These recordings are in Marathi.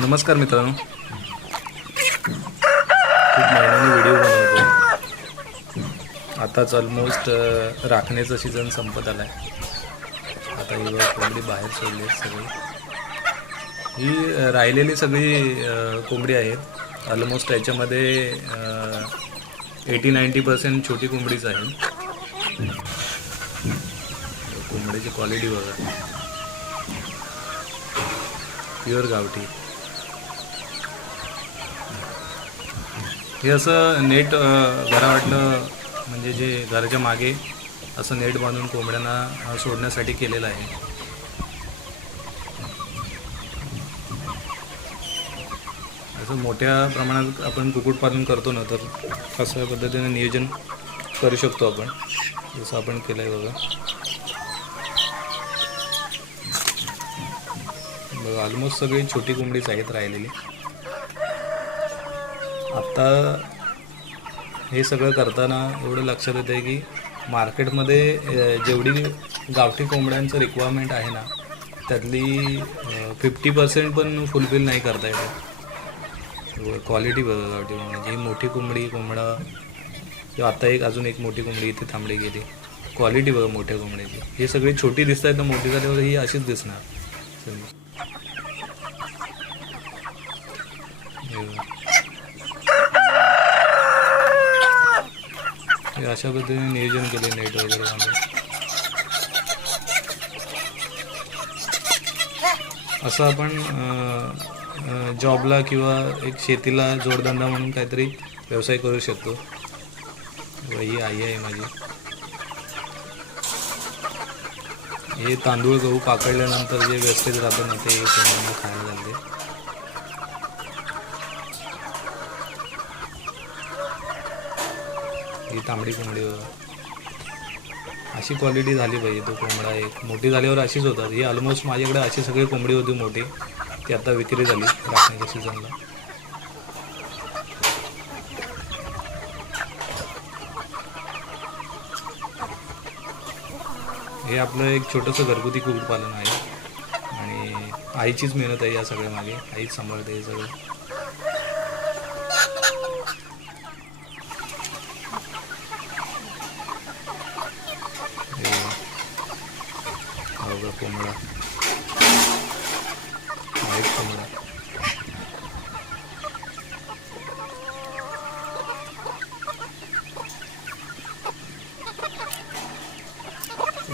नमस्कार मित्रांनो, खूप महिन्यांनी व्हिडिओ बनवतो. आताच ऑलमोस्ट राखण्याचा सीझन संपत आला आहे. आता ही कोंबडी बाहेर सोडली आहे सगळी. ही राहिलेली सगळी कोंबडी आहेत. ऑलमोस्ट याच्यामध्ये 80-90% छोटी कोंबडीच आहे. कोंबडीची क्वालिटी बघा, प्युअर गावठी. हे असं नेट घरा वाटलं म्हणजे जे घराच्या मागे असं नेट बांधून कोंबड्यांना सोडण्यासाठी केलेलं आहे. असं मोठ्या प्रमाणात आपण कुक्कुटपालन करतो ना, तर अशा पद्धतीने नियोजन करू शकतो आपण, जसं आपण केलं आहे बघा. ऑलमोस्ट सगळी छोटी कोंबडीच आहेत राहिलेली. आत्ता हे सगळं करताना एवढं लक्षात येतं आहे की मार्केटमध्ये जेवढी गावठी कोंबड्यांचं रिक्वायरमेंट आहे ना, त्यातली 50% पण फुलफिल नाही करता येतं. क्वालिटी बघा गावठी कोंबड्याची. ही मोठी कोंबडा किंवा आत्ता अजून एक मोठी कोंबडी इथे थांबली गेली. क्वालिटी बघा मोठ्या कोंबड्याची. हे सगळी छोटी दिसत आहेत, तर मोठी झाल्यावर ही अशीच दिसणार सगळी. अशा पद्धतीने नियोजन केले नेट वगैरे बांधून. असं आपण जॉबला किंवा एक शेतीला जोडधंदा म्हणून काहीतरी व्यवसाय करू शकतो. ही आई आहे माझी. हे तांदूळ गहू पाकडल्यानंतर जे वेस्टेज राहतं ना, ते कोंबड्यांना खायला लागले. ही तांबडी कोंबडी अशी क्वालिटी झाली पाहिजे. तो कोंबडा एक मोठी झाल्यावर अशीच होतात. ही ऑलमोस्ट माझ्याकडे अशी सगळी कोंबडी होती मोठी, ती आता विक्री झाली राखण्याच्या सीझनला. हे आपलं एक छोटंसं घरगुती कुक्कुटपालन आहे आणि आईचीच मेहनत आहे या सगळ्या मागे. आईच सांभाळते हे सगळं. कोंबडा व्हाईट कोंबडा.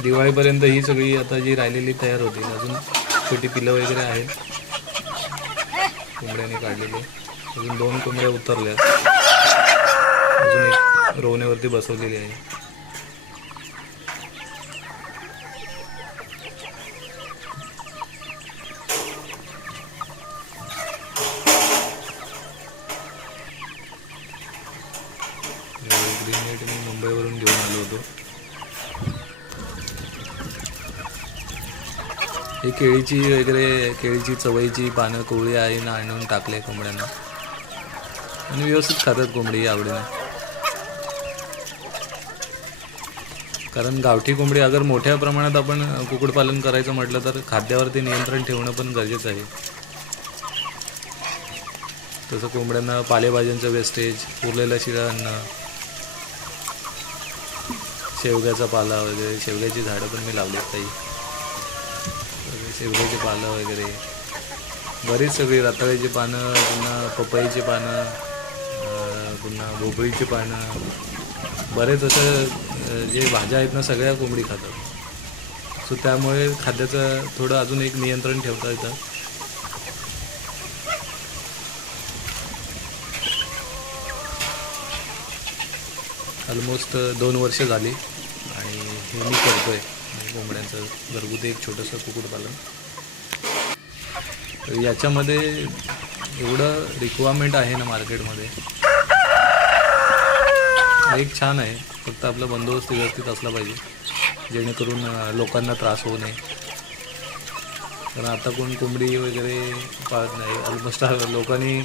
दिवाळीपर्यंत ही सगळी आता जी राहिलेली तयार होतील. अजून छोटी पिलं वगैरे आहेत कोंबड्याने काढलेली. अजून 2 कोंबड्या उतरल्या. अजून एक रोवण्यावरती बसवलेली आहे. ग्रीन नेट मी मुंबईवरून घेऊन आलो होतो. हे केळीची चवळीची पानं कोवळी आईनं आणून टाकले कोंबड्यांना आणि व्यवस्थित खातात कोंबडी आवडीने. कारण गावठी कोंबडी अगर मोठ्या प्रमाणात आपण कुक्कुटपालन करायचं म्हटलं तर खाद्यावरती नियंत्रण ठेवणं पण गरजेचं आहे. तसं कोंबड्यांना पालेभाज्यांचं वेस्टेज, उरलेलं शिळं अन्न, शेवग्याचा पाला वगैरे, शेवग्याची झाडं पण मी लावली काही. शेवग्याची पालं वगैरे बरीच सगळी, रताळ्याची पानं, पुन्हा पपईची पानं, पुन्हा भोपळीची पानं, बरेच असं जे भाज्या आहेत ना सगळ्या कोंबडी खातात. सो त्यामुळे खाद्याचं थोडं अजून एक नियंत्रण ठेवता येतं. ऑलमोस्ट 2 वर्ष झाली आणि हे मी करतो आहे कोंबड्यांचं घरगुती एक छोटंसं कुक्कुटपालन. तर याच्यामध्ये एवढं रिक्वायरमेंट आहे ना मार्केटमध्ये, एक छान आहे. फक्त आपला बंदोबस्त व्यवस्थित असला पाहिजे, जेणेकरून लोकांना त्रास होऊ नये. कारण आता कोण कोंबडी वगैरे पाळत नाही. ऑलमोस्ट लोकांनी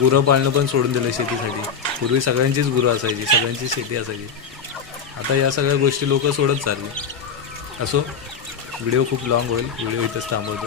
गुरं पाळणं पण सोडून दिलं शेतीसाठी. पूर्वी सगळ्यांचीच गुरं असायची, सगळ्यांची शेती असायची. आता या सगळ्या गोष्टी लोक सोडत चालली. असो, व्हिडिओ खूप लॉंग होईल, व्हिडिओ इथंच थांबवतो.